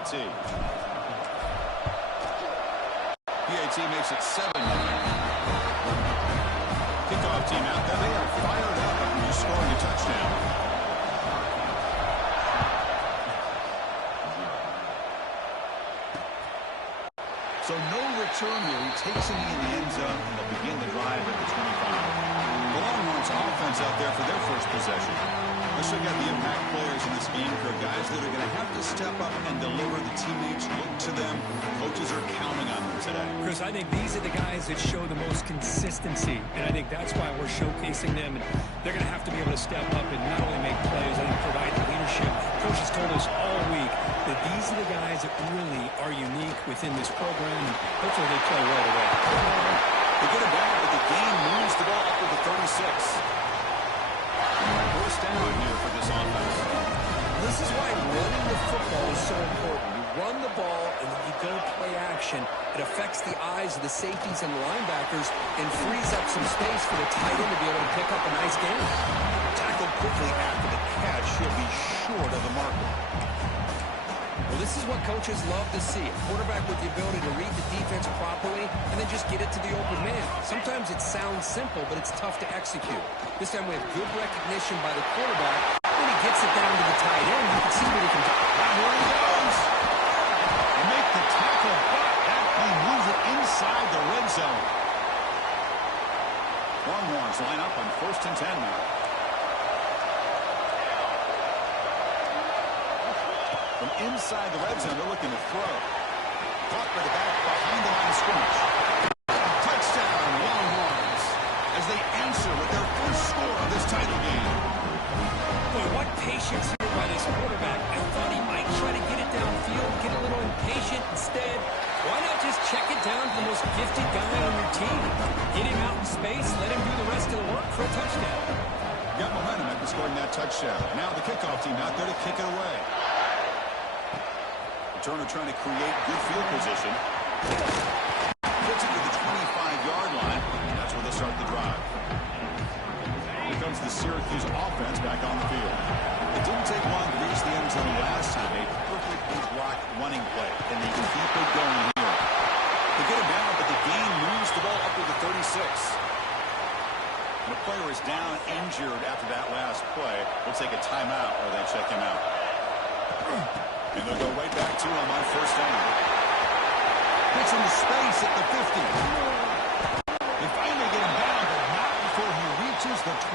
PAT. PAT makes it 7-9. Kickoff team out there. They are fired up after scoring a touchdown. So no return here. He takes it in the end zone, and they'll begin the drive at the 25. The Longhorns offense out there for their first possession. Let's look at the impact players in this game for guys that are going to have to step up and deliver. The teammates look to them. Coaches are counting on them today. Chris, I think these are the guys that show the most consistency, and I think that's why we're showcasing them. And they're going to have to be able to step up and not only make plays, I think provide the leadership. Coach has told us all week that these are the guys that really are unique within this program, and hopefully they play right away. They get it back, but the game moves the ball up to the 36. First down here for this offense. This is why running the football is so important. You run the ball and then you go play action. It affects the eyes of the safeties and the linebackers and frees up some space for the tight end to be able to pick up a nice gain. Tackled quickly after the catch. He'll be short of the marker. Well, this is what coaches love to see. A quarterback with the ability to read the defense properly and then just get it to the open man. Sometimes it sounds simple, but it's tough to execute. This time we have good recognition by the quarterback. When he gets it down to the tight end, you can see what he can do. Here he goes. They make the tackle, but he moves it inside the red zone. Longhorns line up on 1st and 10 now. From inside the red zone, they're looking to throw. Caught by the back behind the line of scrimmage. Touchdown, Longhorns, as they answer with their first score of this title game. Boy, what patience here by this quarterback. I thought he might try to get it downfield, get a little impatient. Instead, why not just check it down to the most gifted guy on your team? Get him out in space, let him do the rest of the work for a touchdown. Got momentum after scoring that touchdown. Now the kickoff team out there to kick it away. Turner trying to create good field position. Gets it to the 25-yard line. And that's where they start the drive. Here comes the Syracuse offense back on the field. It didn't take long to reach the end zone last time. A perfectly blocked running play. And they can keep it going here. They get it down, but the game moves the ball up to the 36. And the player is down injured after that last play. Looks like a timeout or they check him out. And they'll go right back to him on 1st down. Gets into space at the 50. They finally get him down, but not before he reaches the 25.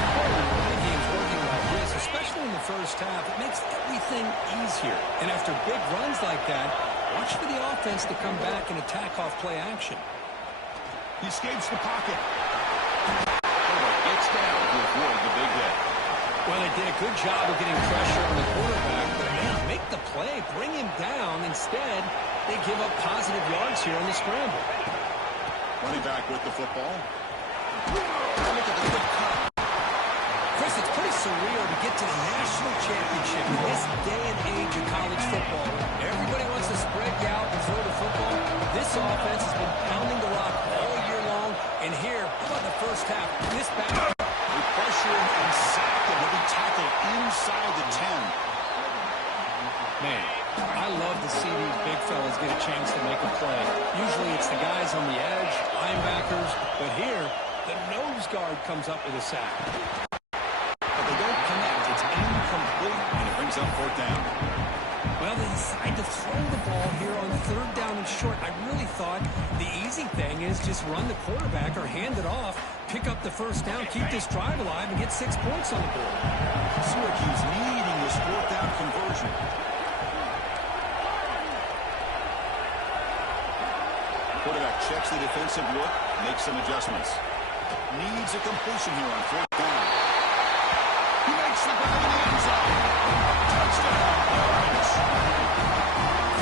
Running games working like this, especially in the first half, it makes everything easier. And after big runs like that, watch for the offense to come back and attack off play action. He escapes the pocket. Gets down to avoid the big hit. Well, they did a good job of getting pressure on the quarterback, but man, make the play, bring him down. Instead, they give up positive yards here on the scramble. Running back with the football. Look at the quick cut. Chris, it's pretty surreal to get to the national championship in this day and age of college football. Everybody wants to spread you out and throw the football. This offense has been pounding the rock all year long. And here, how about the first half? This back. They pressure him and sack him. He'll be tackled inside the 10. Man, I love to see these big fellas get a chance to make a play. Usually it's the guys on the edge, linebackers, but here, the nose guard comes up with a sack. But they don't connect. It's incomplete, and it brings up 4th down. Well, they decide to throw the ball here on 3rd down and short. I really thought the easy thing is just run the quarterback or hand it off, pick up the 1st down, keep this drive alive, and get 6 points on the board. Syracuse needing this 4th down conversion. Quarterback checks the defensive look, makes some adjustments. Needs a completion here on 4th down. He makes the grab in the end zone. Touchdown, Orange.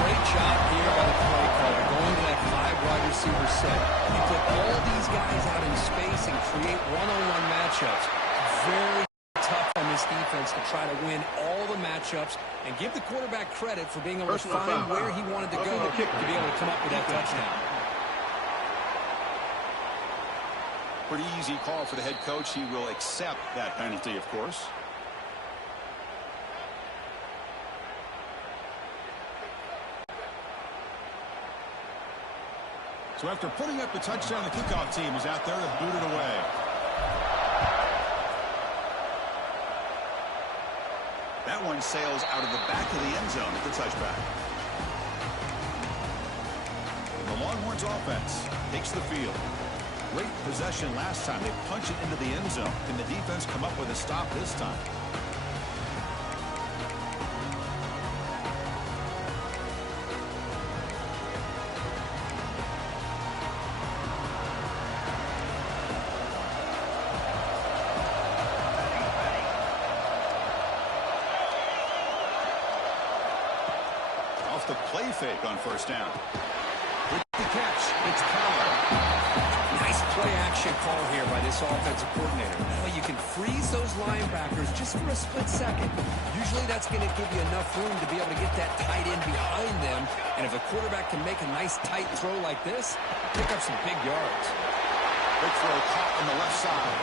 Great job here by the play caller, going to that 5-wide receiver set. You put all these guys out in space and create one-on-one matchups. Very tough on this defense to try to win all the matchups and give the quarterback credit for being able to find where he wanted to go to be able to come up with that touchdown. Pretty easy call for the head coach. He will accept that penalty, of course. So after putting up the touchdown, the kickoff team is out there to boot it away. That one sails out of the back of the end zone at the touchback. The Longhorns offense takes the field. Great possession last time. They punch it into the end zone. Can the defense come up with a stop this time? Off the play fake on first down. With the catch, it's Pollard. Nice play action call here by this offensive coordinator. That way you can freeze those linebackers just for a split second. Usually that's going to give you enough room to be able to get that tight end behind them. And if a quarterback can make a nice tight throw like this, pick up some big yards. Big throw caught on the left side.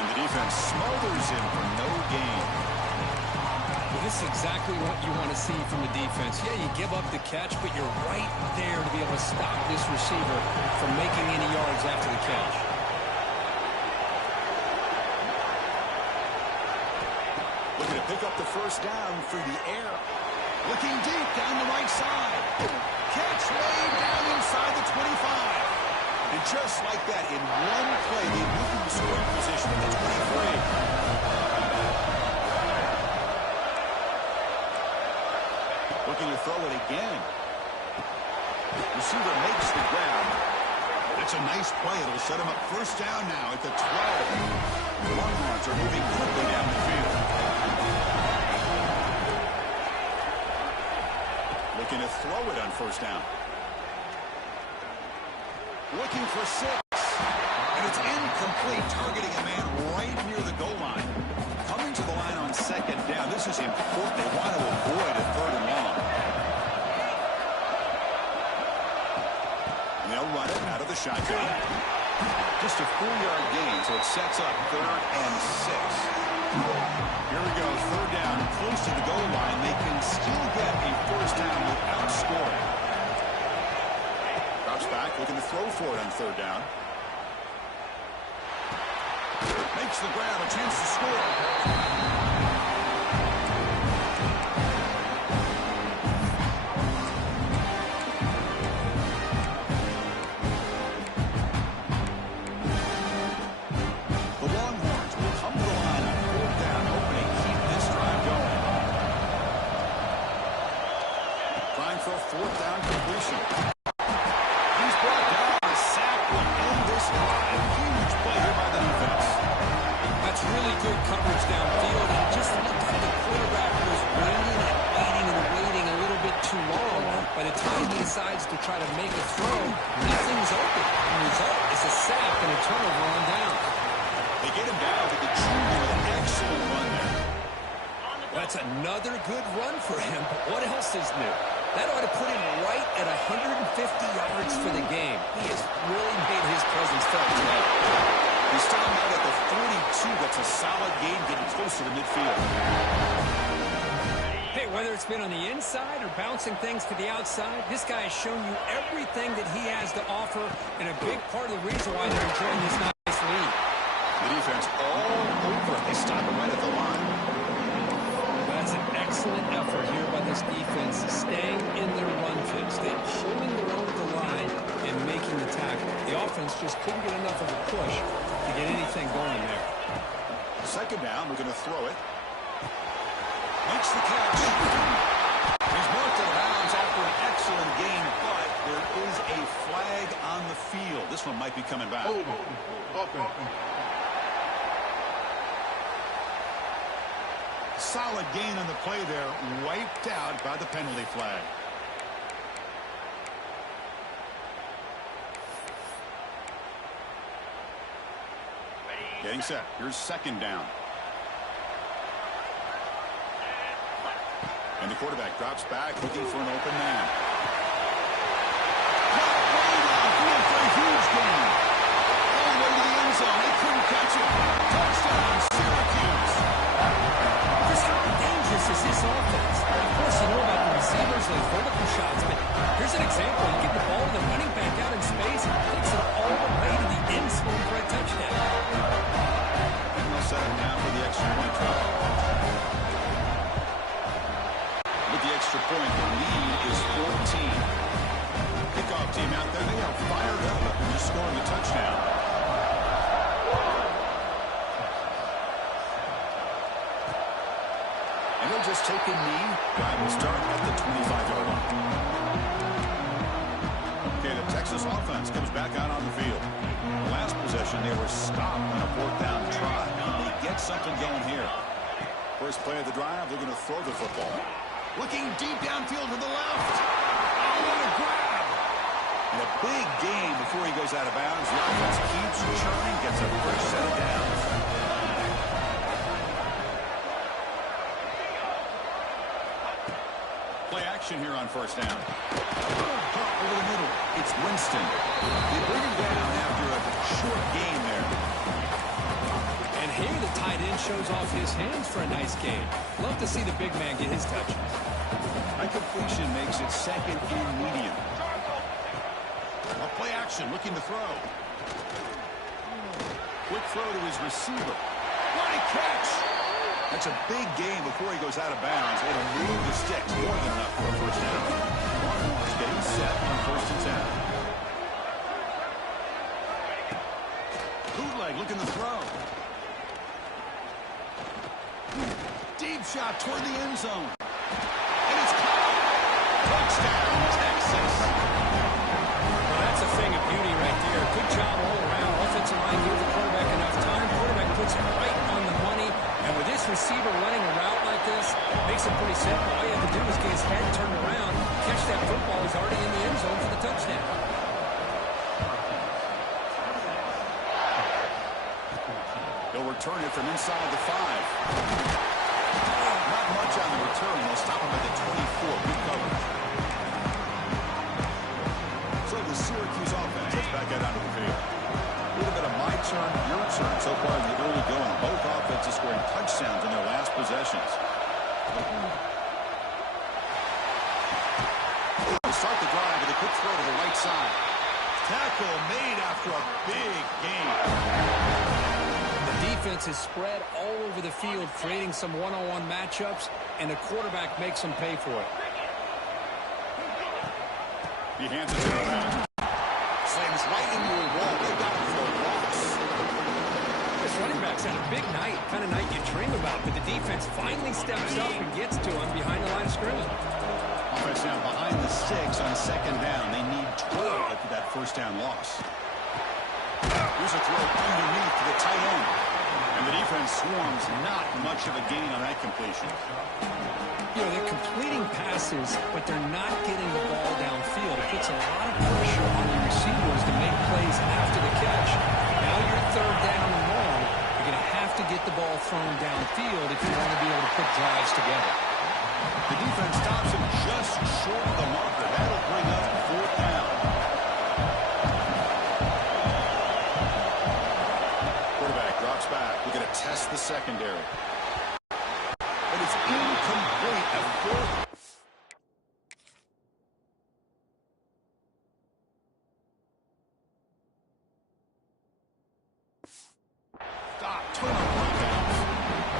And the defense smothers him for no gain. Well, this is exactly what you want to see from the defense. Yeah, you give up the catch, but you're right there to be able to stop this receiver from making any yards after the catch. Looking to pick up the first down through the air. Looking deep down the right side. Catch way down inside the 25. And just like that, in one play, they move into scoring position at the 23. Looking to throw it again. Receiver makes the grab. That's a nice play. It'll set him up first down now at the 12. The Longhorns are moving quickly down the field. Looking to throw it on first down. Looking for 6. And it's incomplete, targeting a man right near the goal line. Coming to the line on second down. This is important. They want to avoid a third and long. And they'll run it out of the shotgun. Just a 4-yard gain, so it sets up 3rd and 6. Here we go, 3rd down, close to the goal line. They can still get a first down without scoring. Drops back, looking to throw for it on 3rd down. Makes the grab, a chance to score. Fourth down completion. He's brought down. A sack will end this drive. Huge play here by the defense. That's really good coverage downfield. And just looked like the quarterback was waiting and waiting a little bit too long. By the time he decides to try to make a throw, nothing's open. The result is a sack and a turnover on down. They get him down to the junior with an excellent run there. That's another good run for him. But what else is new? That ought to put him right at 150 yards for the game. He has really made his presence felt tonight. He's starting out at the 42. That's a solid game, getting closer to midfield. Hey, whether it's been on the inside or bouncing things to the outside, this guy has shown you everything that he has to offer, and a big part of the reason why they're enjoying this nice lead. The defense all over it. They stop it right at the line. That's an excellent effort here by this defense, staying in their run fits. They're holding their own at the line and making the tackle. The offense just couldn't get enough of a push to get anything going there. Second down, we're going to throw it. Makes the catch. He's marked out of bounds after an excellent gain, but there is a flag on the field. This one might be coming back. Solid gain on the play there, wiped out by the penalty flag. Getting set. Here's second down. And the quarterback drops back, looking for an open man. Caught way downfield for a huge gain. All the way to the end zone. They couldn't catch it. Touchdown, Syracuse. Just how dangerous is this offense? Of course, you know about the receivers, those vertical shots, but here's an example. You get the ball to the running back out in space, extra point. The lead is 14. Kickoff team out there. They are fired up after just scoring a touchdown. And they'll just take a knee. Drive will start at the 25-yard line. Okay, the Texas offense comes back out on the field. Last possession, they were stopped on a fourth down try. They get something going here. First play of the drive, they're going to throw the football. Looking deep downfield to the left. Oh, what a grab! And a big gain before he goes out of bounds. The offense keeps churning, gets a first set of downs. Play action here on first down. Over the middle, it's Winston. They bring him down after a short gain there. And here the tight end shows off his hands for a nice gain. Love to see the big man get his touches. That completion makes it second and medium. A play action, looking to throw. Quick throw to his receiver. What a catch! That's a big gain before he goes out of bounds. It'll move the sticks more than enough for a first down. Baltimore's getting set on first and 10. Bootleg looking to throw. Deep shot toward the end zone. And it's caught. Touchdown, Texas. Well, that's a thing of beauty right there. Good job all around. Offensive line gave the quarterback enough time. Quarterback puts it right on the money. And with this receiver running a route like this, makes it pretty simple. All you have to do is get his head turned around, catch that football. He's already in the end zone for the touchdown. They'll return it from inside the 5. Not much on the return. They'll stop him at the 24. Good coverage. So the Syracuse offense gets back out onto the field. A little bit of my turn, your turn so far in the early going. Both offenses scoring touchdowns in their last possessions. They start the drive with a quick throw to the right side. Tackle made after a big gain. The defense is spread all over the field, creating some one-on-one matchups, and the quarterback makes them pay for it. He hands it to the back. Slams right into a wall. They got him for a loss. This running back's had a big night, kind of night you dream about, but the defense finally steps up and gets to him behind the line of scrimmage. Offense down behind the 6 on second down. They need 12 after that first down loss. Here's a throw underneath to the tight end. And the defense swarms. Not much of a gain on that completion. You know, they're completing passes, but they're not getting the ball downfield. It puts a lot of pressure on the receivers to make plays after the catch. Now you're third down and long. You're going to have to get the ball thrown downfield if you want to be able to put drives together. The defense stops him just short of the marker. That'll bring up fourth down. Quarterback drops back. We're going to test the secondary. But it's incomplete at fourth. Stop. Turnover on downs.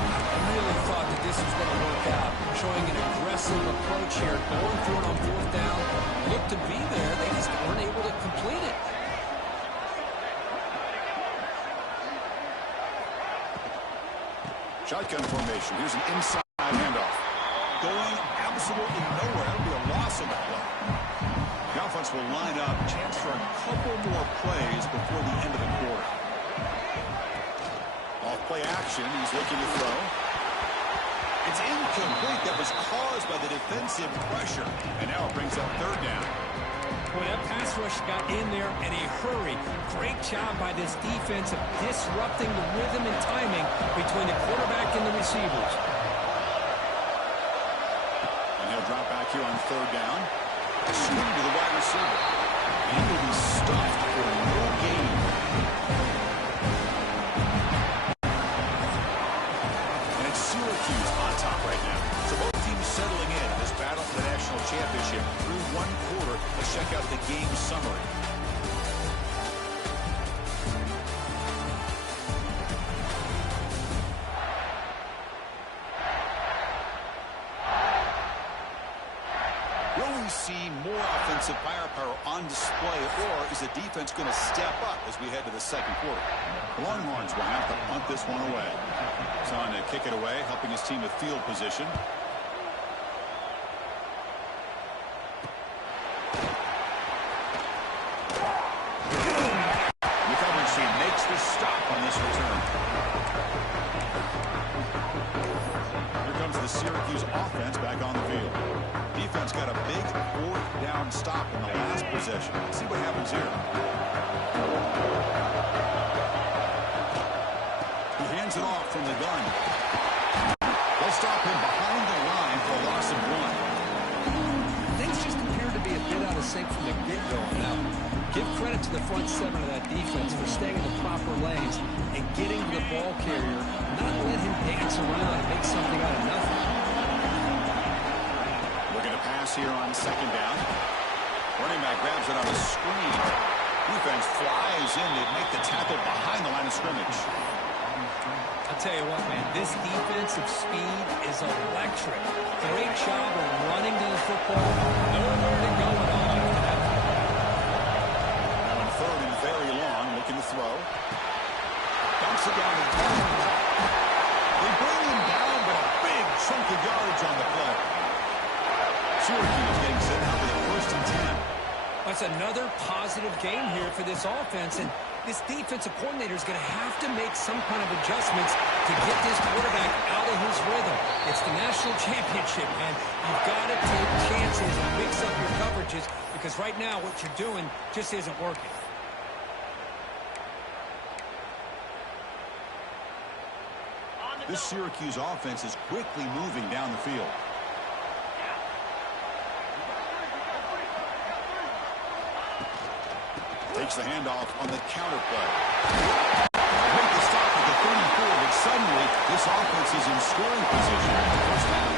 I really thought that this was going to work out, showing an aggressive approach here, going for it on fourth down. Looked to be there. They just weren't able to complete it. Shotgun formation. Here's an inside handoff. Going absolutely nowhere. That'll be a loss on the play. The offense will line up. Chance for a couple more plays before the end of the quarter. Off play action. He's looking to throw. It's incomplete. That was caused by the defensive pressure. And now it brings up third down. Boy, that pass rush got in there in a hurry. Great job by this defense of disrupting the rhythm and timing between the quarterback and the receivers. And he'll drop back here on third down. Swing to the wide receiver. He will be stuffed for no gain. And it's Syracuse on top right now. So both teams settling in this battle for the national championship through one quarter. Let's check out the game summary. Will we see more offensive firepower on display, or is the defense going to step up as we head to the second quarter? The Longhorns will have to punt this one away. He's on to kick it away, helping his team with field position. The coverage team makes the stop on this return. Here comes the Syracuse offense back on the field. Defense got a big fourth down stop in the last possession. Let's see what happens here. He hands it off from the gun. They'll stop him behind the line for a loss of 1. Things just appear to be a bit out of sync from the get-go now. Give credit to the front seven of that defense for staying in the proper lanes and getting to the ball carrier, not let him dance around and make something out of nothing. Looking to pass here on second down. Running back grabs it on a screen. Defense flies in to make the tackle behind the line of scrimmage. I'll tell you what, man, this defensive speed is electric. Great job of running to the football. Nowhere to go at all after that. Now on third and very long, looking to throw. Dumps it down the ground. They bring him down, but a big chunk of yardage on the play. Syracuse getting set now for the 1st and 10. That's another positive game here for this offense, and this defensive coordinator is going to have to make some kind of adjustments to get this quarterback out of his rhythm. It's the national championship, man. You've got to take chances and mix up your coverages, because right now what you're doing just isn't working. This Syracuse offense is quickly moving down the field. Takes the handoff on the counter play. Make the stop at the 34, but suddenly this offense is in scoring position. First down.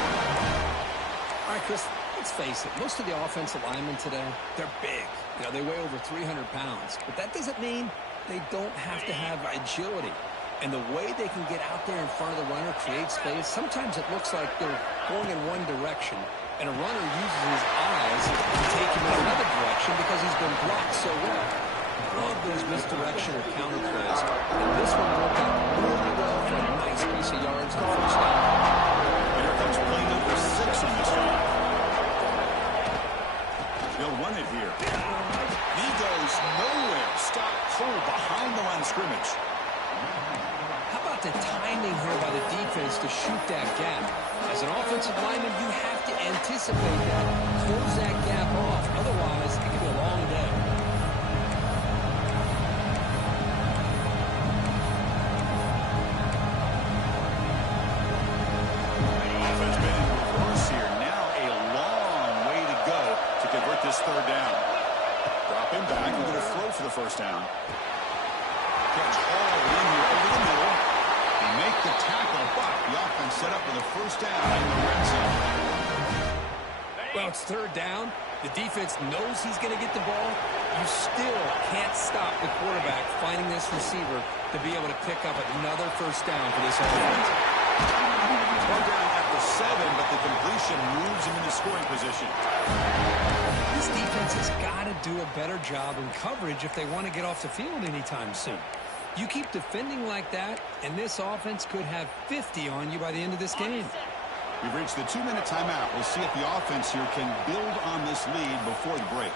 All right, Chris, let's face it. Most of the offensive linemen today, they're big. You know, they weigh over 300 pounds. But that doesn't mean they don't have to have agility. And the way they can get out there in front of the runner, create space, sometimes it looks like they're going in one direction, and a runner uses his eyes to take him in another direction because he's been blocked so well. Love those misdirection or counter plays. And this one worked out really well for a nice piece of yards on first down. And here comes play number 6 on this drive. They'll run it here. He goes nowhere. Stop cold behind the line of scrimmage. How about the timing here by the defense to shoot that gap? As an offensive lineman, you have to anticipate that, close that gap off. Otherwise, it could be a long day. Offense been in reverse here. Now a long way to go to convert this third down. Drop him back. We're going to throw for the first down. Catch all in here over the middle. And make the tackle, but the offense set up for the first down in the red zone. Well, it's third down. The defense knows he's going to get the ball. You still can't stop the quarterback finding this receiver to be able to pick up another first down for this offense. One down at the 7, but the completion moves him into scoring position. This defense has got to do a better job in coverage if they want to get off the field anytime soon. You keep defending like that, and this offense could have 50 on you by the end of this game. We've reached the 2-minute timeout. We'll see if the offense here can build on this lead before the break.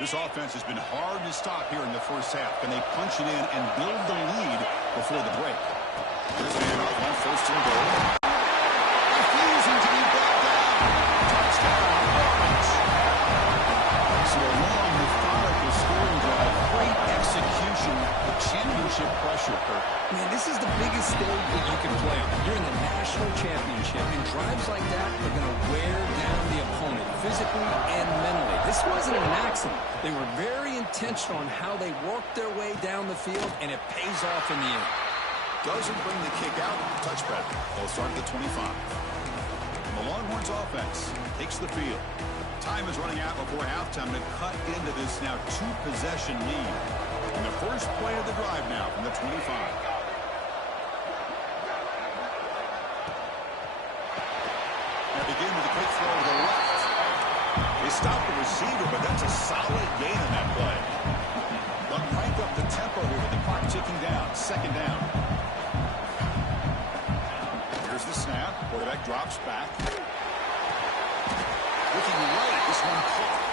This offense has been hard to stop here in the first half. Can they punch it in and build the lead before the break? Here's the handoff on first and goal. Refusing to be brought down. Touchdown, Orange. So a long, methodical scoring drive. Great execution. The championship pressure, Kirk. Man, this is the biggest stage that you can play on. You're in the national championship, and drives like that are going to wear down the opponent physically and mentally. This wasn't an accident. They were very intentional on how they worked their way down the field, and it pays off in the end. Doesn't bring the kick out. Touchback. They'll start at the 25. And the Longhorns offense takes the field. Time is running out before halftime to cut into this now 2-possession lead. And the first play of the drive now from the 25. stopped the receiver, but that's a solid gain on that play. They'll crank up the tempo here with the clock ticking down. Second down. Here's the snap. Quarterback drops back. Looking right, this one caught.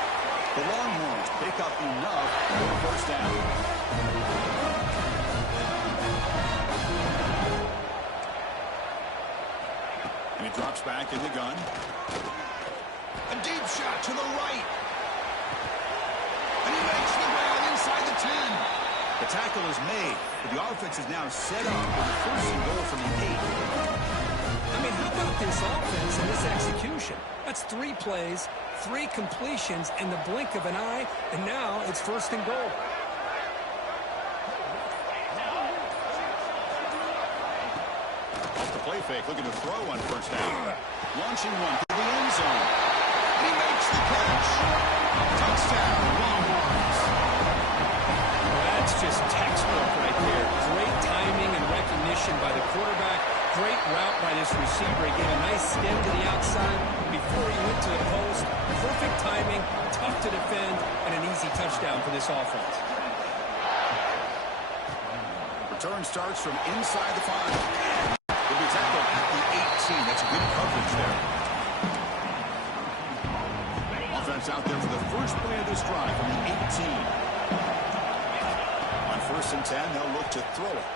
The Longhorns pick up enough for the first down. And he drops back in the gun. A deep shot to the right. And he makes the grab inside the 10. The tackle is made, but the offense is now set up for the first and goal from the 8. I mean, how about this offense and this execution? That's 3 plays, 3 completions in the blink of an eye, and now it's first and goal. Off the play fake, looking to throw on first down. Launching one to the end zone. And he makes the catch. Touchdown, Longhorns. Well, that's just textbook right there. Great timing and recognition by the quarterback. Great route by this receiver. He gave a nice stem to the outside before he went to the post. Perfect timing, tough to defend, and an easy touchdown for this offense. Return starts from inside the 5. Will be tackled at the 18. That's good coverage there. Offense out there for the first play of this drive from the 18. On first and 10, they'll look to throw it.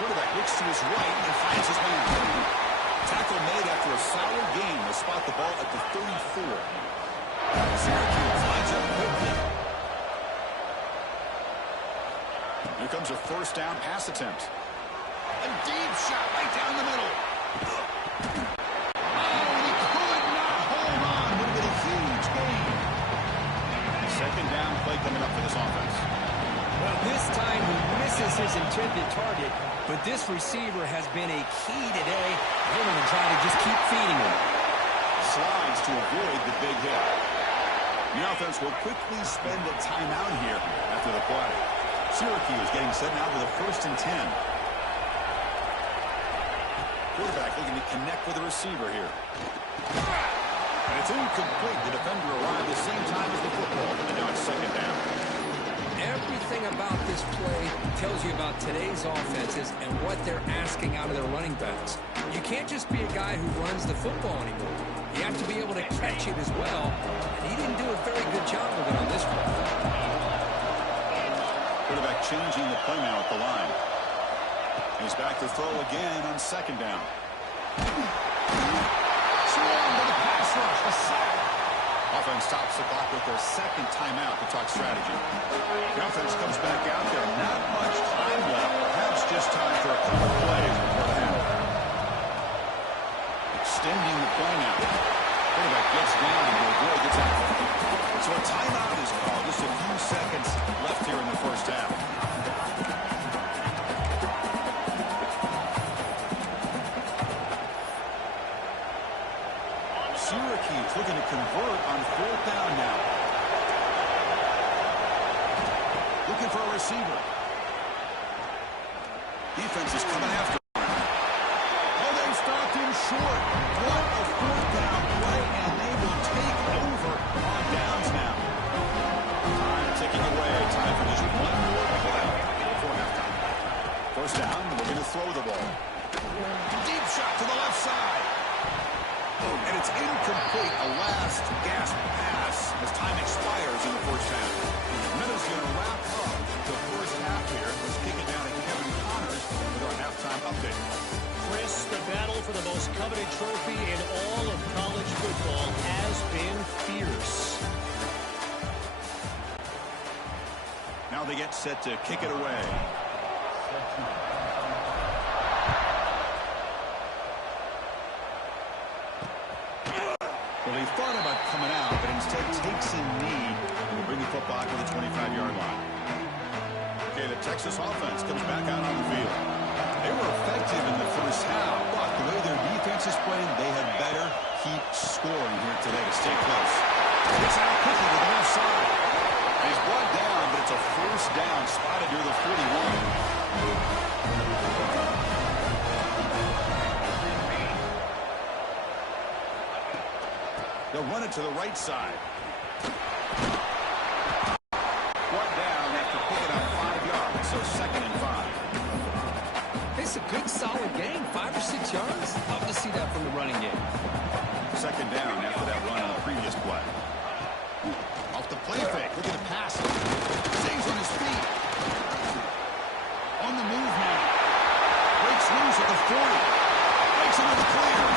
Quarterback looks to his right and finds his man. Tackle made after a solid gain. Will spot the ball at the 34. Syracuse lines up quickly. Here comes a first down pass attempt. A deep shot right down the middle. Oh, he could not hold on. Would have been a huge gain. Second down play coming up for this offense. Well, this time he misses his intended target, but this receiver has been a key today. They're going to try to just keep feeding him. Slides to avoid the big hit. The offense will quickly spend a timeout here after the play. Syracuse getting set now with a first and 10. Quarterback looking to connect with the receiver here. And it's incomplete. The defender arrived at the same time as the football. And now it's second down. Everything about this play tells you about today's offenses and what they're asking out of their running backs. You can't just be a guy who runs the football anymore. You have to be able to catch it as well. And he didn't do a very good job of it on this play. Quarterback changing the play now at the line. He's back to throw again on second down. Swung to the pass rush. A sack. Offense stops the clock with their second timeout to talk strategy. The offense comes back out there. Not much time left. Perhaps just time for a couple of plays before the half. Extending the play now. Quarterback gets down to avoid the tackle. So a timeout is called. Just a few seconds left here in the first half. Syracuse looking to convert on fourth down now. Looking for a receiver. Defense is coming after him. Oh, they stopped him short. What a fourth down play, and they will take over on downs now. Time ticking away. Time for just one more play before halftime. First down, we're going to throw the ball. Deep shot to the left side. And it's incomplete. A last gasp pass as time expires in the first half. Minutes going to wrap up the first half here. Let's kick it down to Kevin Connors with our halftime update. Chris, the battle for the most coveted trophy in all of college football has been fierce. Now they get set to kick it away. Well, he thought about coming out, but instead takes a knee and will bring the football to the 25-yard line. Okay, the Texas offense comes back out on the field. They were effective in the first half, but the way their defense is playing, they had better keep scoring here today to stay close. Gets out quickly to the left side. And he's brought down, but it's a first down spotted near the 41. They'll run it to the right side. One down after picking up 5 yards, so 2nd and 5. It's a good, solid game. 5 or 6 yards. Love to see that from the running game. 2nd down after that run on the previous play. Off the play fake. Look at the pass. Stays on his feet. On the move now. Breaks loose at the 40. Breaks into the clear.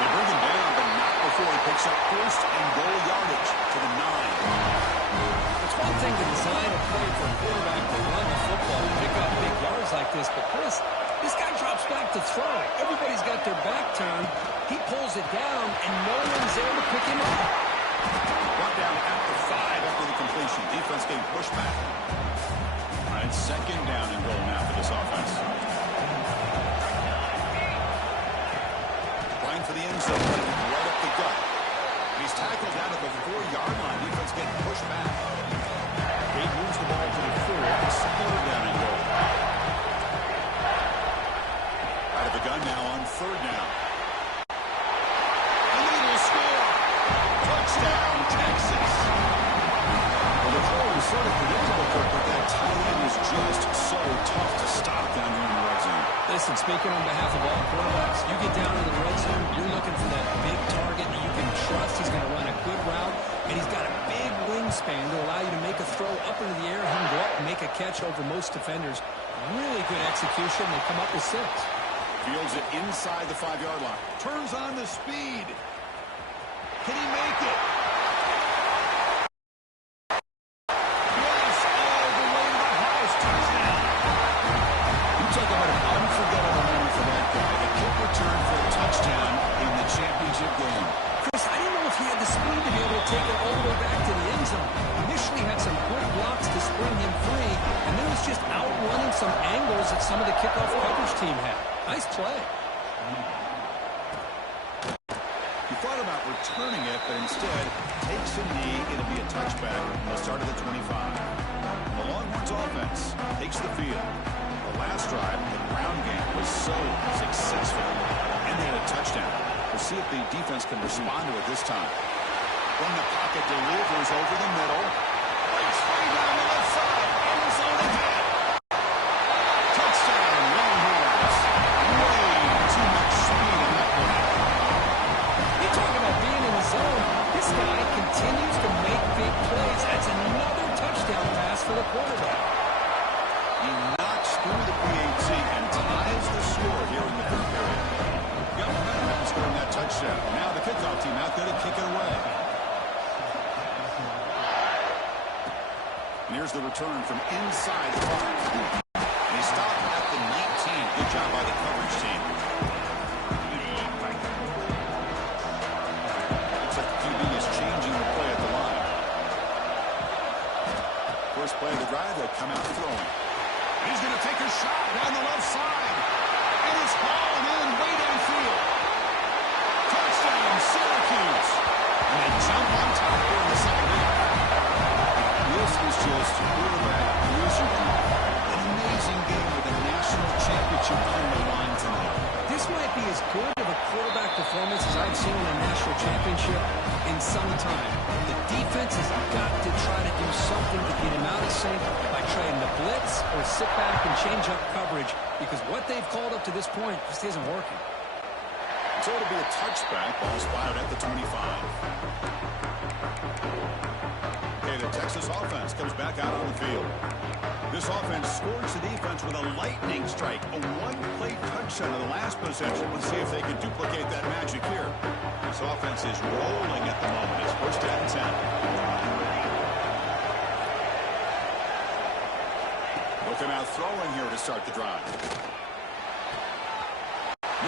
They bring him down, but not before he picks up 1st and goal yardage to the 9. It's one thing to design a play for a quarterback to run the football and pick up big yards like this, but Chris, this guy drops back to throw. Everybody's got their back turned. He pulls it down, and no one's there to pick him up. Brought down at the 5 after the completion. Defense getting pushed back. All right, 2nd down and goal now for this offense. Going for the end zone, right up the gut. He's tackled down at the 4-yard line. Defense getting pushed back. He moves the ball to the 4. 3rd down and goal. Out of the gun now on 3rd down. And he will score. Touchdown, Texas. Well, the throw was sort of predictable, but that tight end is just so tough to stop down here in the red zone. Listen, speaking on behalf of all quarterbacks, you get down in the red zone, you're looking for that big target that you can trust. He's going to run a good route, and he's got a big wingspan to allow you to make a throw up into the air, him go up and make a catch over most defenders. Really good execution. They come up with 6. Fields it inside the 5-yard line. Turns on the speed. Can he make it? Yes, all the way to the house. Touchdown. You talk about an unforgettable moment for that guy. A kick return for a touchdown in the championship game. Chris, I didn't know if he had the speed to be able to take it all the way back to the end zone. Initially had some good blocks to spring him free, and then was just outrunning some angles that some of the kickoff coverage team had. Nice play. He thought about returning it, but instead takes a knee. It'll be a touchback. They'll start at the 25. The Longhorns offense takes the field. The last drive, the ground game, was so successful. Ended in a touchdown. We'll see if the defense can respond to it this time. From the pocket, delivers over the middle. Breaks free down the left side. End zone ahead. Touchdown, Longhorns. Way too much speed in that one. You talk about being in the zone. This guy continues to make big plays. That's another touchdown pass for the quarterback. He knocks through the PAT and ties the score here in the 3rd period. Got momentum scoring that touchdown. Now the kickoff team out there to kick it away. And here's the return from inside the 5. And he stopped at the 19. Good job by the coverage team. Looks like the QB is changing the play at the line. First play of the drive, they come out throwing. He's going to take a shot down the left side. And it's hauled in way downfield. Touchdown, Syracuse. And they jump on top here in the 2nd half. This was just quarterback misery. An amazing game with a national championship on the line tonight. This might be as good of a quarterback performance as I've seen in a national championship in some time. The defense has got to try to do something to get him out of sync by trying to blitz or sit back and change up coverage, because what they've called up to this point just isn't working. So it'll be a touchback. Ball's fired at the 25. Okay, the Texas offense comes back out on the field. This offense scores the defense with a lightning strike. A one-play touchdown in the last possession. Let's see if they can duplicate that magic here. This offense is rolling at the moment. It's 1st down and 10. They'll come out throwing here to start the drive.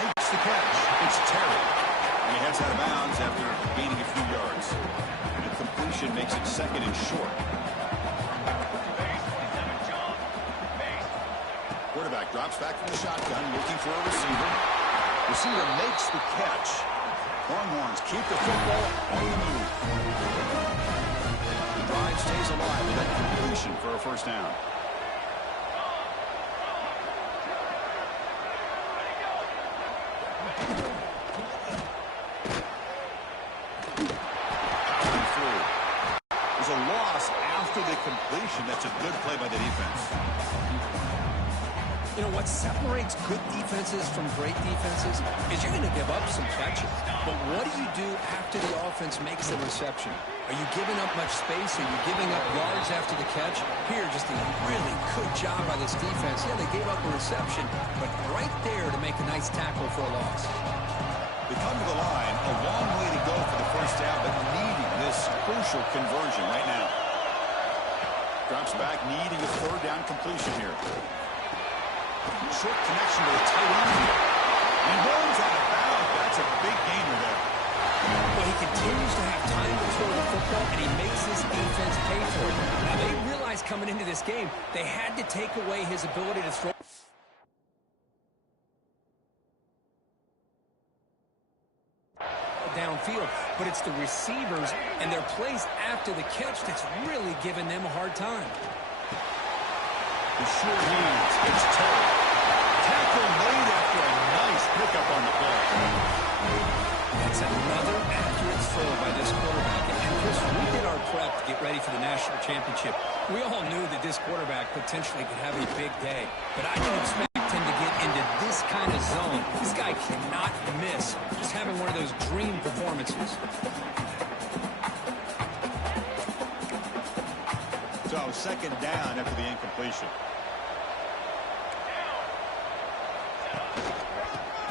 Makes the catch. It's Terry. And he heads out of bounds after gaining a few yards. And the completion makes it 2nd and short. Quarterback drops back from the shotgun, looking for a receiver. Receiver makes the catch. Longhorns keep the football on the move. The drive stays alive with that completion for a 1st down. after the completion, that's a good play by the defense. You know, what separates good defenses from great defenses is you're going to give up some catches. But what do you do after the offense makes the reception? Are you giving up much space? Are you giving up yards after the catch? Here, just a really good job by this defense. Yeah, they gave up a reception, but right there to make a nice tackle for a loss. They come to the line, a long way to go for the first down, but needing this crucial conversion right now. Drops back, needing a third down completion here. Short connection to the tight end here. And runs out of bounds. That's a big gainer there. Well, he continues to have time to throw the football, and he makes his defense pay for it. Now, they realized coming into this game, they had to take away his ability to throw downfield, but it's the receivers and their plays after the catch that's really giving them a hard time. The sure leads. It's total. Tackle made after a nice pickup on the play. That's another accurate throw by this quarterback. And Chris, we did our prep to get ready for the national championship. We all knew that this quarterback potentially could have a big day, but I didn't expect him to get into this kind of zone. This guy cannot miss. Just having one of those dream performances. So second down after the incompletion.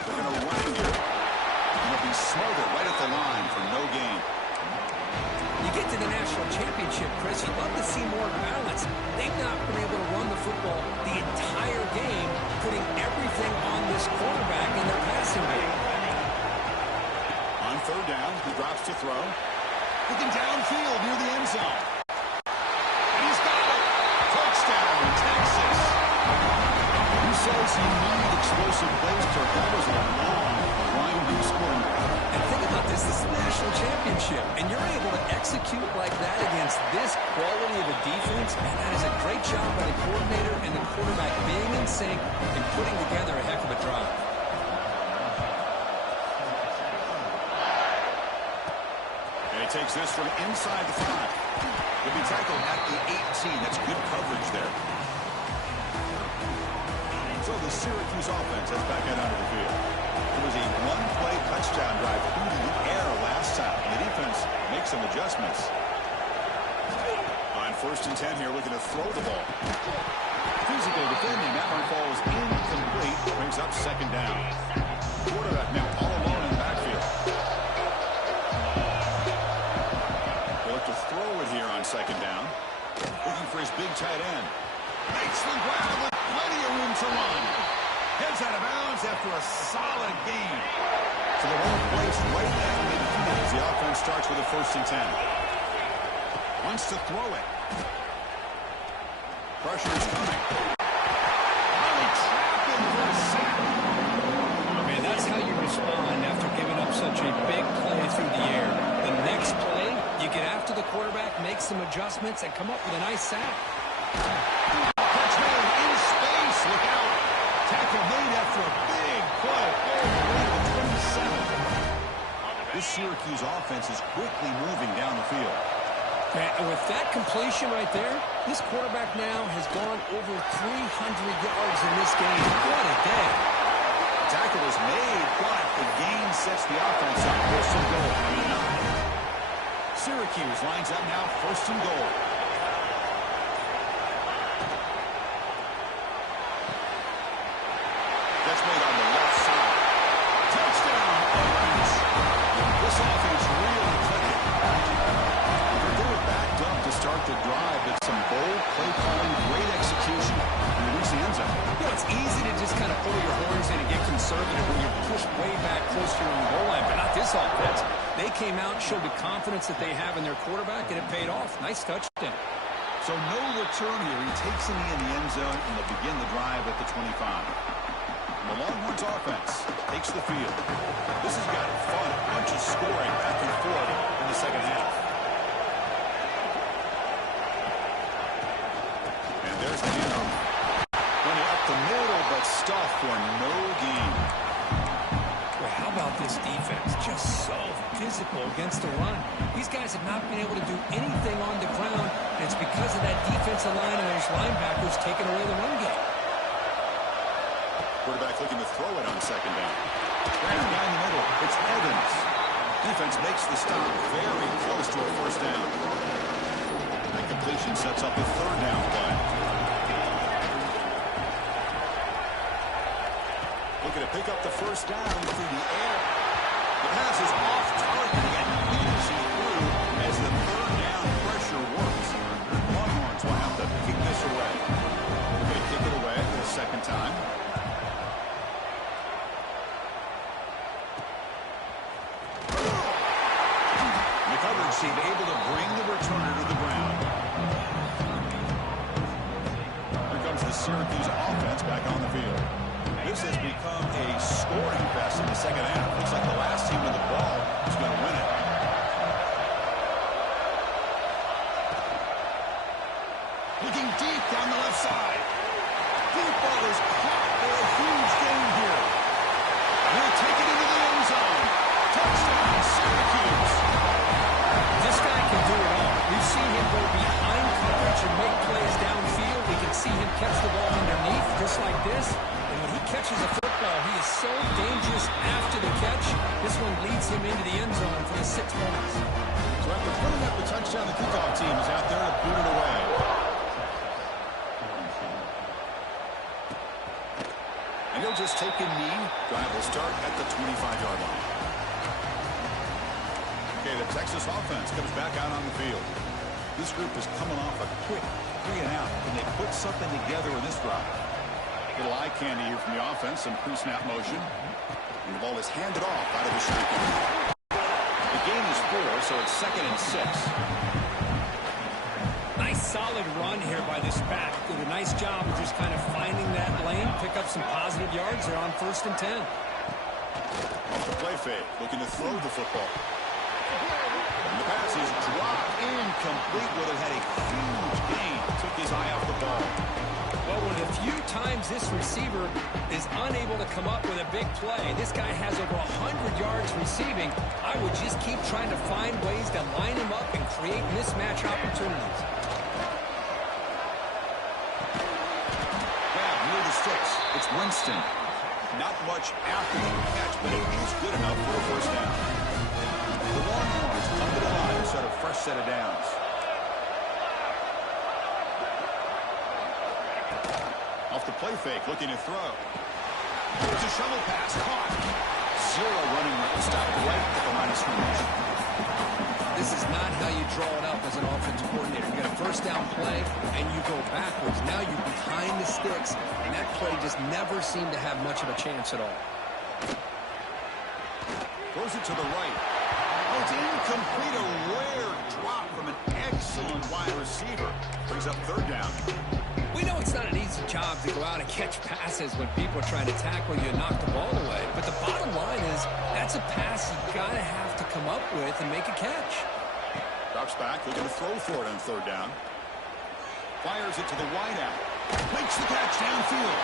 They're going to run it here. And they'll be smothered right at the line for no gain. You get to the national championship, Chris, you'd love to see more balance. They've not been able to run the football the entire game, putting everything on this quarterback in their passing game. On third down, he drops to throw. Looking downfield near the end zone. He's got it. Touchdown, Texas. Who says you need explosive plays, Kirk? That was a long, winding scoring. And think about this. This is a national championship, and you're able to execute like that against this quality of a defense, and that is a great job by the coordinator and the quarterback being in sync and putting together a heck of a drive. And he takes this from inside the 5. He'll be tackled at the 18. That's good coverage there. So the Syracuse offense heads back out onto the field. It was a one-play touchdown drive through the air last time. The defense makes some adjustments. On first and 10 here, looking to throw the ball. Physical defending. That one falls incomplete. Brings up second down. Quarterback now all alone in the backfield. They'll look to throw it here on second down. Looking for his big tight end. Makes the grab with plenty of room to run. Heads out of bounds after a solid gain. So the ball placed right down midfield as the offense starts with a first and 10. Wants to throw it. Pressure is coming. Finally trapped him for a sack. Man, that's how you respond after giving up such a big play through the air. The next play, you get after the quarterback, make some adjustments, and come up with a nice sack. Touchdown in space. Look out. Tackle made after a big play. All the way to the 27. This Syracuse offense is quickly moving down the field. Man, with that completion right there, this quarterback now has gone over 300 yards in this game. What a day. Tackle is made, but the gain sets the offense up. First and goal from the 9. Syracuse lines up now, first and goal. That's made on the left side. Touchdown, Orange. This offense really clicking. They were backed up to start the drive, but some bold play calling, great execution, and they reach the end zone. You know, it's easy to just kind of pull your horns in and get conservative when you're pushed way back close to your own goal line, but not this offense. They came out, showed the confidence that they have in their quarterback, and it paid off. Nice touchdown. So no return here. He takes a knee in the end zone, and they'll begin the drive at the 25. The Longhorns offense takes the field. This has got fun. A bunch of scoring back and forth in the second half. And there's the handoff. Running up the middle, but stuffed for no gain. Well, how about about this defense. Just so physical against the run. These guys have not been able to do anything on the ground, and it's because of that defensive line and those linebackers taking away the run game. Quarterback looking to throw it on second down. Right down the middle, it's Evans. Defense makes the stop very close to a first down. That completion sets up a third down play. Looking to pick up the first down through the air. The pass is off target and leads you through as the third down pressure works. Longhorns will have to kick this away. They kick it away for the second time. The coverage team able to bring the returner to the ground. Here comes the Syracuse offense back on the field. This has become a scoring fest in the second half. Looks like the last team with the ball is going to win it. Looking deep down the left side. Deep ball is caught for a huge gain here. Will take it into the end zone. Touchdown, Syracuse. This guy can do it all. We've seen him go behind coverage and make plays downfield. We can see him catch the ball underneath just like this. And when he catches a football, he is so dangerous after the catch. This one leads him into the end zone for the 6 points. So after putting up the touchdown, the kickoff team is out there to boot it away. And he'll just take a knee. Drive will start at the 25-yard line. Okay, the Texas offense comes back out on the field. This group is coming off a quick 3-and-out. Can they put something together in this drive? Little eye candy here from the offense, some pre-snap motion. And the ball is handed off out of the shotgun. The gain is 4, so it's 2nd and 6. Nice solid run here by this back. Did a nice job of just kind of finding that lane, pick up some positive yards. They're on 1st and 10. Off the play fake, looking to throw the football. And the pass is dropped incomplete. Well, it had a huge gain. Took his eye off the ball. Well, when a few times this receiver is unable to come up with a big play, this guy has over 100 yards receiving. I would just keep trying to find ways to line him up and create mismatch opportunities. Grab near the sticks. It's Winston. Not much after the catch, but it is good enough for a first down. The Longhorns come to the line to start a fresh set of downs. Off the play fake, looking to throw. There's a shovel pass, caught. Zero running stop right at the line of scrimmage. This is not how you draw it up as an offensive coordinator. You get a first down play, and you go backwards. Now you're behind the sticks, and that play just never seemed to have much of a chance at all. Throws it to the right. Oh, it's incomplete. A rare drop from an excellent wide receiver. Brings up 3rd down. We know it's not an easy job to go out and catch passes when people are trying to tackle you and knock the ball away. But the bottom line is that's a pass you got to have to come up with and make a catch. Drops back, looking to throw for it on 3rd down. Fires it to the wideout. Makes the catch downfield.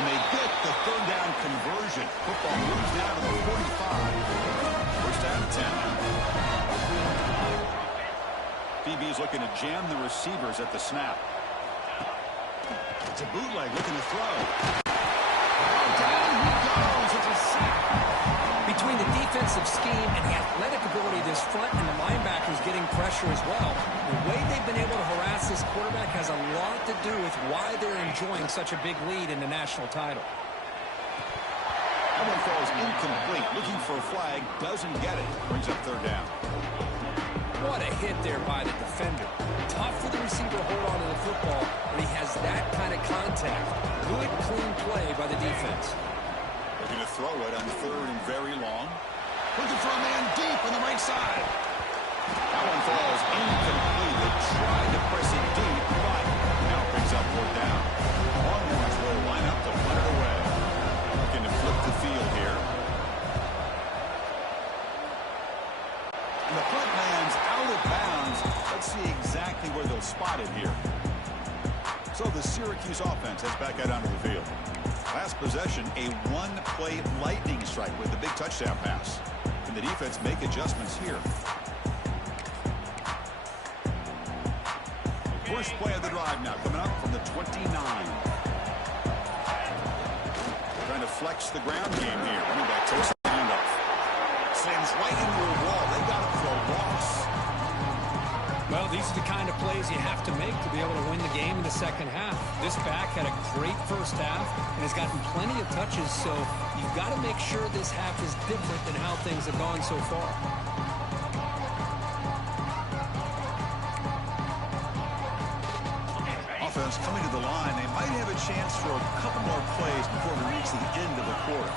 And they get the 3rd down conversion. Football moves down to the 45. First down to 10. DB's looking to jam the receivers at the snap. It's a bootleg looking to throw. Down he goes. It's a sack. Between the defensive scheme and the athletic ability of this front and the linebackers getting pressure as well, the way they've been able to harass this quarterback has a lot to do with why they're enjoying such a big lead in the national title. That one falls incomplete. Looking for a flag. Doesn't get it. Brings up 3rd down. What a hit there by the defender. Tough for the receiver to hold on to the football when he has that kind of contact. Good, clean play by the defense. Looking to throw it on 3rd and very long. Looking for a man deep on the right side. That one falls incomplete. They tried to press it deep, but now picks up 4th down. Longhorns will line up to punt it away. Looking to flip the field here. And the punt man's out of bounds. Let's see exactly where they'll spot it here. So the Syracuse offense heads back out onto the field. Last possession, a one-play lightning strike with the big touchdown pass. Can the defense make adjustments here? First play of the drive now coming up from the 29. Trying to flex the ground game here. Running back takes the handoff. Sends right into a wall. They got it for a loss. Well, these are the kind of plays you have to make to be able to win the game in the second half. This back had a great first half and has gotten plenty of touches, so you've got to make sure this half is different than how things have gone so far. Offense coming to the line. They might have a chance for a couple more plays before we reach the end of the quarter.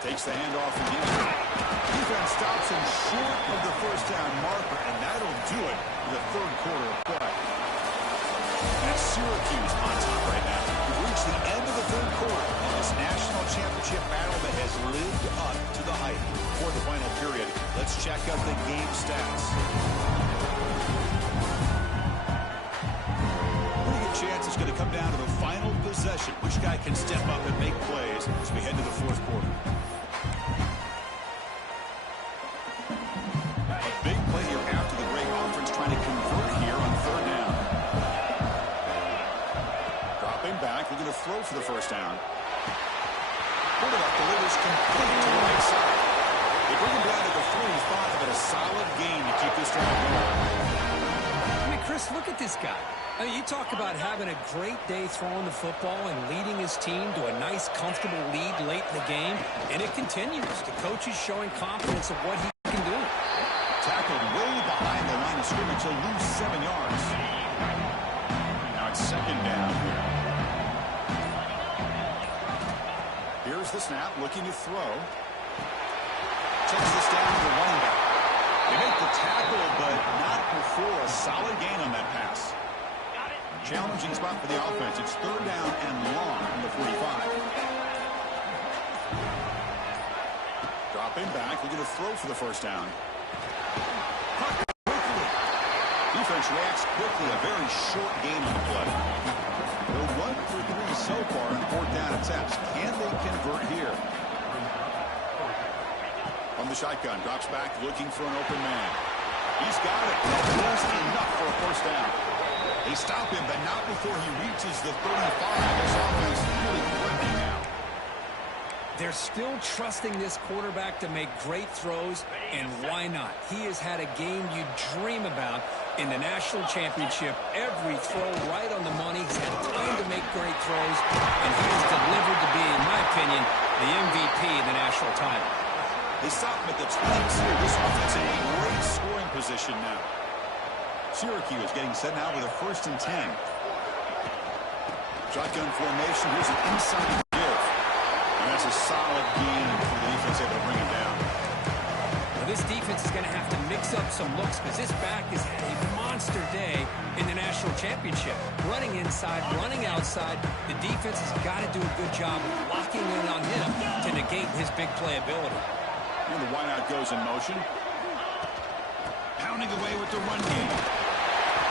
Takes the handoff again. Defense stops him short of the first down marker, and that'll do it for the third quarter of play. And it's Syracuse on top right now. We've reached the end of the third quarter of this national championship battle that has lived up to the hype. For the final period, let's check out the game stats. Pretty good chance it's going to come down to the final possession. Which guy can step up and make plays as we head to the fourth quarter. Big play here after the break. Offense trying to convert here on third down. Dropping back. They're going to throw for the first down. Quarterback delivers complete to the right side. They bring him down to the 45, but a solid gain to keep this drive going. I mean, Chris, look at this guy. I mean, you talk about having a great day throwing the football and leading his team to a nice, comfortable lead late in the game, and it continues. The coach is showing confidence of what he can do. Tackled way behind the line of scrimmage. He'll lose 7 yards. Now it's second down here. Here's the snap, looking to throw. Checks this down to the running back. They make the tackle, but not before a solid gain on that pass. Challenging spot for the offense. It's third down and long from the 45. Dropping back. We're going to throw for the first down. Quickly. Defense reacts quickly. A very short gain on the play. They're 1 for 3 so far on fourth down attempts. Can they convert here? From the shotgun. Drops back looking for an open man. He's got it. That is enough for a first down. They stop him, but not before he reaches the 35. This offense is really threatening now. They're still trusting this quarterback to make great throws, and why not? He has had a game you dream about in the national championship. Every throw right on the money. He's had time to make great throws, and he has delivered to be, in my opinion, the MVP of the national title. They stop him at the 22. This offense in a great scoring position now. Syracuse getting set now with a 1st and 10. Shotgun formation. Here's an inside give. And that's a solid gain for the defense able to bring him down. Well, this defense is going to have to mix up some looks because this back has had a monster day in the national championship. Running inside, running outside. The defense has got to do a good job of locking in on him to negate his big play ability. And the wideout goes in motion. Pounding away with the run game.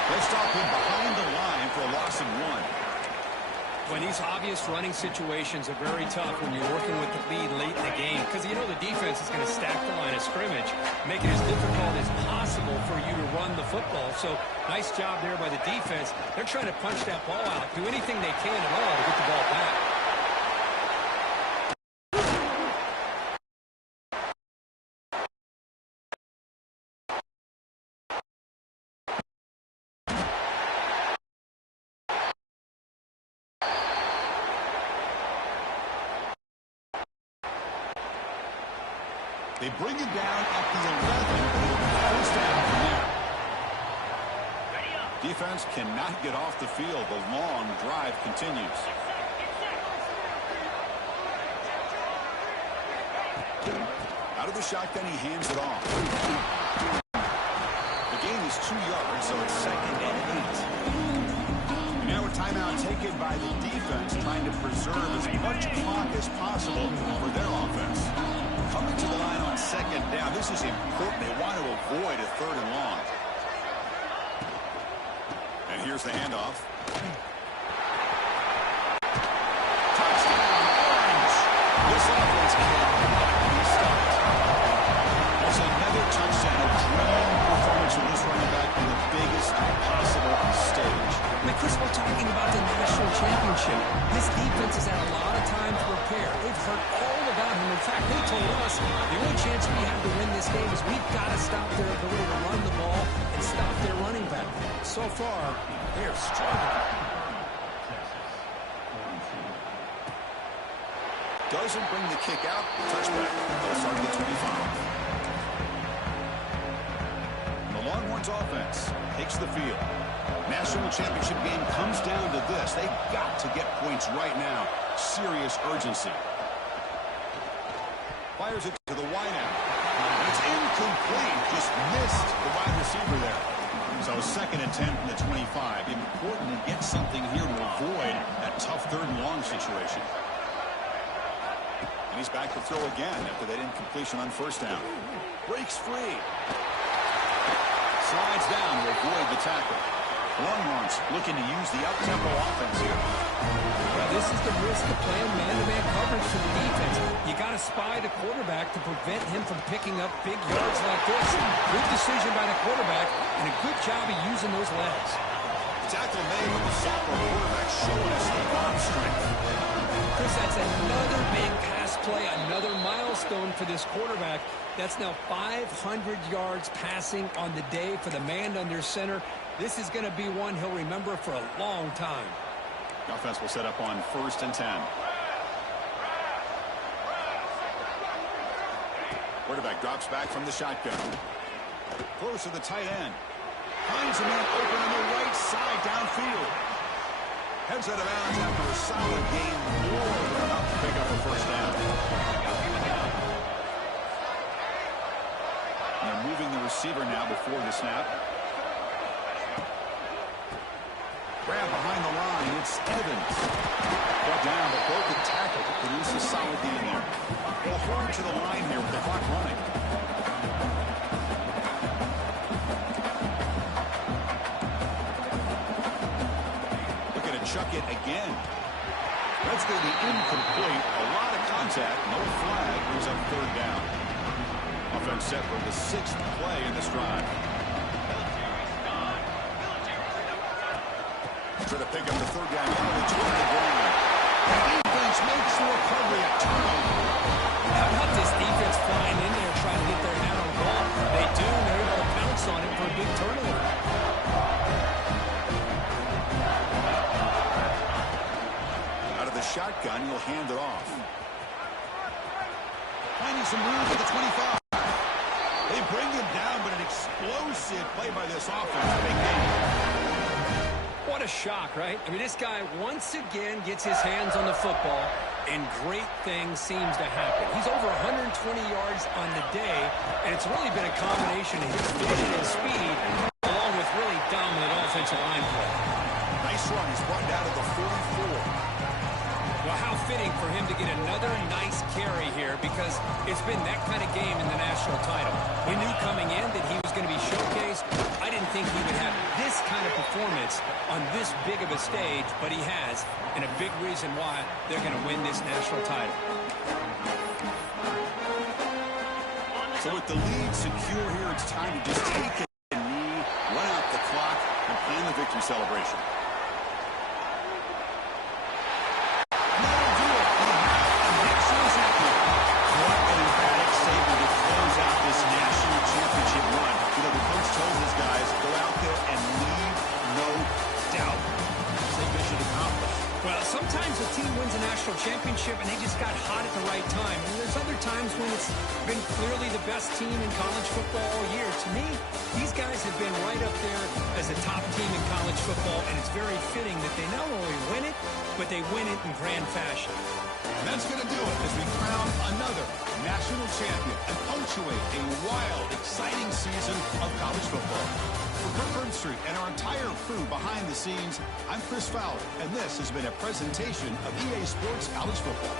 They'll stop him behind the line for a loss of 1. When these obvious running situations are very tough when you're working with the lead late in the game because you know the defense is going to stack the line of scrimmage, make it as difficult as possible for you to run the football. So nice job there by the defense. They're trying to punch that ball out, do anything they can at all to get the ball back. They bring him down at the 11. First down from there. Defense cannot get off the field. The long drive continues. Out of the shotgun, he hands it off. The gain is 2 yards, so it's 2nd and 8. And now a timeout taken by the defense, trying to preserve as much clock as possible for their offense. Coming to the line on 2nd down. This is important. They want to avoid a 3rd and long. And Here's the handoff. This offense cannot be stopped. That's another touchdown. A dream performance from this running back on the biggest possible stage. I mean, Chris, we're talking about the national championship. This defense has had a lot of time to prepare. They've heard all about him. In fact, they told us the only chance we have to win this game is we've got to stop their ability to run the ball and stop their running back. So far, they're struggling. Doesn't bring the kick out. Touchback. They'll start at the 25. The Longhorns offense takes the field. National championship game comes down to this. They've got to get points right now. Serious urgency. Fires it to the wideout. It's incomplete. Just missed the wide receiver there. So 2nd and 10 from the 25. Important to get something here to avoid that tough 3rd and long situation. And he's back to throw again after that incompletion on 1st down. Breaks free. Slides down to avoid the tackle. Longhorns looking to use the up-tempo offense here. Well, this is the risk of playing man-to-man coverage for the defense. You got to spy the quarterback to prevent him from picking up big yards like this. Good decision by the quarterback, and a good job of using those legs. Tackle made with the sophomore quarterback showing us the arm strength. Chris, that's another big pass play, another milestone for this quarterback. That's now 500 yards passing on the day for the man under center. This is going to be one he'll remember for a long time. The offense will set up on 1st and 10. Quarterback drops back from the shotgun. Close to the tight end. Finds a man open on the right side downfield. Heads out of bounds after a solid game. More than enough to pick up a 1st down. And they're moving the receiver now before the snap. Grab behind the line. It's Evans. Brought down, but broken tackle to produce a solid gain there. They'll hold to the line here with the clock running. Chuck it again. That's going to be incomplete. A lot of contact. No flag. Brings up 3rd down. Offense set for the 6th play in this drive. Try to pick up the 3rd down. Toward the ground. The defense makes the recovery a turnover. How about this defense flying in there trying to get their hand on the ball? They do. They're able to pounce on it for a big turnover. The shotgun, he'll hand it off. Finding some room for the 25. They bring him down, but an explosive play by this offense. Big game. What a shock, right? I mean, this guy once again gets his hands on the football, and great things seems to happen. He's over 120 yards on the day, and it's really been a combination of his vision and speed, along with really dominant offensive line play. Nice run. He's brought down to the 44. Well, how fitting for him to get another nice carry here, because it's been that kind of game in the national title. We knew coming in that he was going to be showcased. I didn't think he would have this kind of performance on this big of a stage, but he has, and a big reason why they're going to win this national title. So with the lead secure here, it's time to just take a knee, run out the clock, and plan the victory celebration. Sometimes a team wins a national championship and they just got hot at the right time. And there's other times when it's been clearly the best team in college football all year. To me, these guys have been right up there as a top team in college football, and it's very fitting that they not only win it, but they win it in grand fashion. And that's going to do it as we crown another national champion and punctuate a wild, exciting season of college football. For Kirk Burnstreet and our entire crew behind the scenes, I'm Chris Fowler, and this has been a presentation of EA Sports College Football.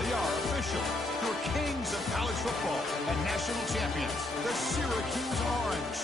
They are official, your kings of college football and national champions, the Syracuse Orange.